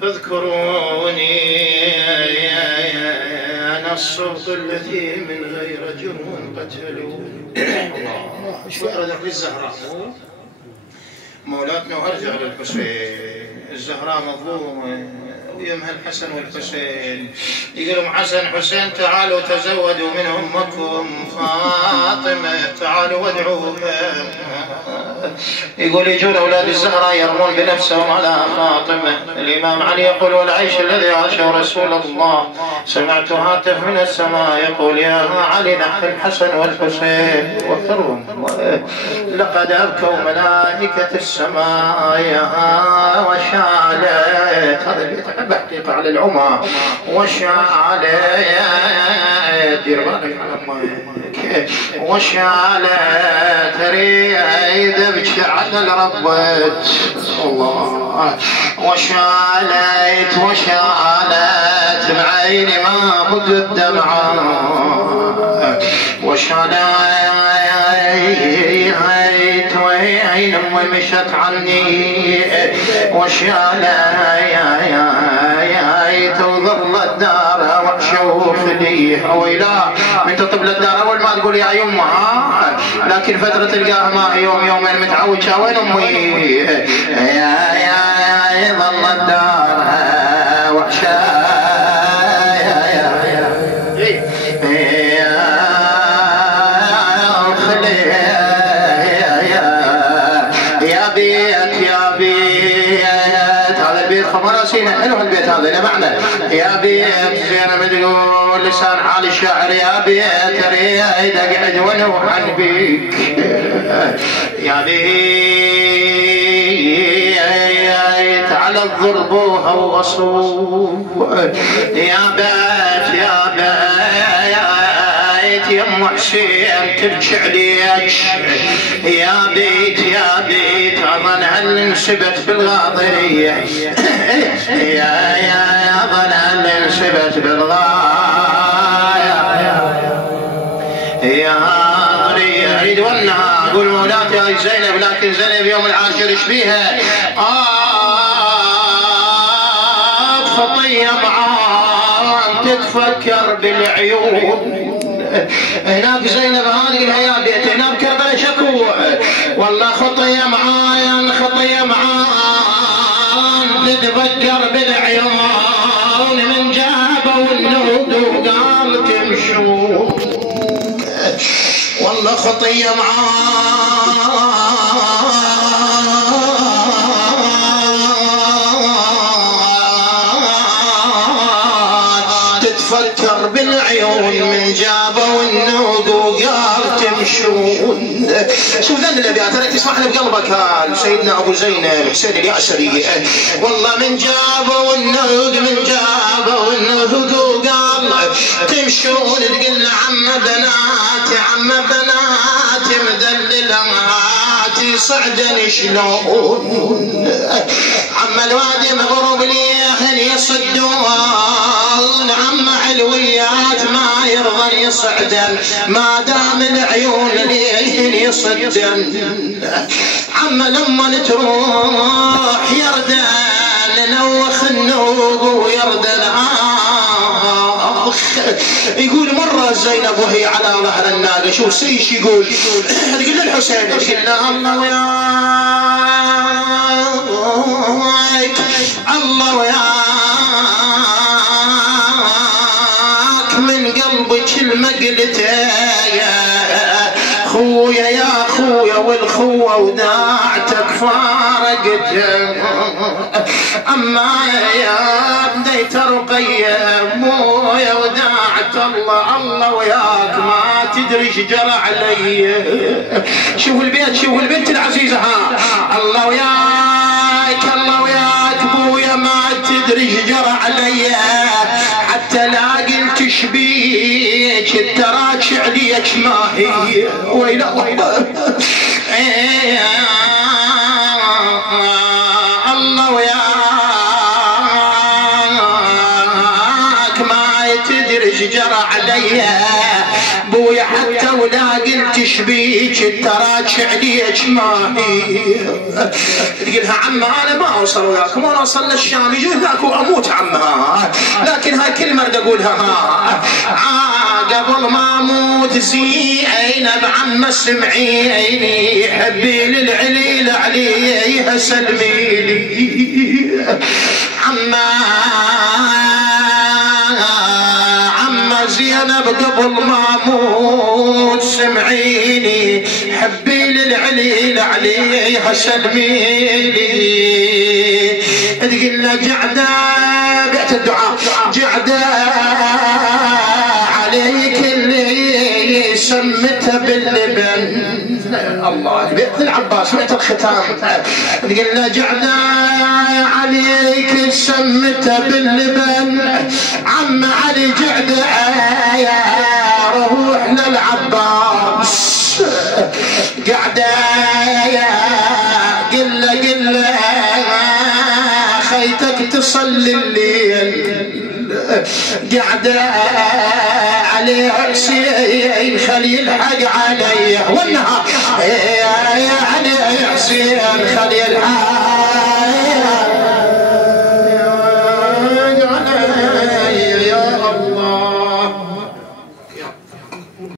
فاذكروني أنا الصوت الذي من غير جنون قتلون. الله شوية للزهراء مولاتنا وارجع للحسين. الزهراء مظلومة ويمها الحسن والحسين، يقولون حسن حسين تعالوا تزودوا من أمكم فاطمة تعالوا وادعوها. يقول يجون أولاد الزهراء يرمون بنفسهم على فاطمة. الإمام علي يقول والعيش الذي عاشه رسول الله سمعت هاتف من السماء يقول يا علي نحن الحسن والحسين وفرهم لقد أبكوا ملائكة السماء وشالت. هذا البيت بحقيقة على العمى وشالت دير بالك على امك وشالت ريد بكي على الربت الله وشالت بعيني ما بد الدمعة وشالت وين ومشت عني وشالت وظل الدار واشوف لي ويلا من تطب للدار اول ما تقول يا يمها لكن فتره تلقاها ما يوم يومين متعوجه وين امي يا ظل الدار وحشا حلو البيت هذا له معنى. يا بيت زينب تقول لسان حال الشاعر يا بيت ريد اقعد ونوحن بيك يا بيت على الضرب وهوصوب يا بيت يا ام حسين ترجع ليك يا بيت اظن هل انسبت بالغاضريه يا ظن هل انسبت بالغايه يا غاضريه اريد والنها اقول مولاتي هاي زينب لكن زينب يوم العاشر ايش بيها خطيه معاك تتفكر بالعيون هناك زينب هذه يا بيت هناك كربلاء شكو والله خطيه معايا تتفكر بالعيون من جابوا النود وقال تمشون والله خطيه تتفكر بالعيون من جابوا النود وقال تمشون. شوف ذن الابيات ترى تسمعنا بقلبك قال سيدنا ابو زينب حسين الياسري والله من جابوا النود وقال تمشون تقول عم بناتي مذللاتي صعدا شلون عم الوادي مغروب ليهن يصدون عم علويات ما يرضى يصعدن ما دام العيون ليهن يصدن عم لما تروح يردن نوخ النوق ويردن يقول مرة زينب وهي على ظهر الناقة شو سيش يقول تقول للحسين تقول له الله وياك من قلبك المقلته يا خويا والخوة وداعتك فارقته اما يا بديت رقيه مويا وداعت الله وياك ما تدري ايش جرى علي. شوف البنت العزيزه الله وياك بويا ما تدري ايش جرى علي حتى لا قلت شبيك التراك عليك ما هي ويلا الله وياك ما تدري ايش جرى علي بويا حتى ولا قلت ايش بيك تراك عليك ما هي. تقولها عمه انا ما اوصل وياكم، انا اوصل للشام يجي هناك واموت عمها، لكن هاي كلمه اريد اقولها قبل ما اموت زينب عمه سمعيني حبي للعليل عليها سلمي لي. عمه زينب قبل ما اموت سمعيني حبي للعليل عليها سلمي لي. تقول له جعده بيت الدعاء جعده عليك اللي سمته باللبن. الله بيت العباس بيت الختام. تقول له جعده عليك سمته باللبن. عم علي جعده يا روح للعباس قعده قل له خيتك تصلي الليل قعده عليه حسين خلي يلحق عليه والنهار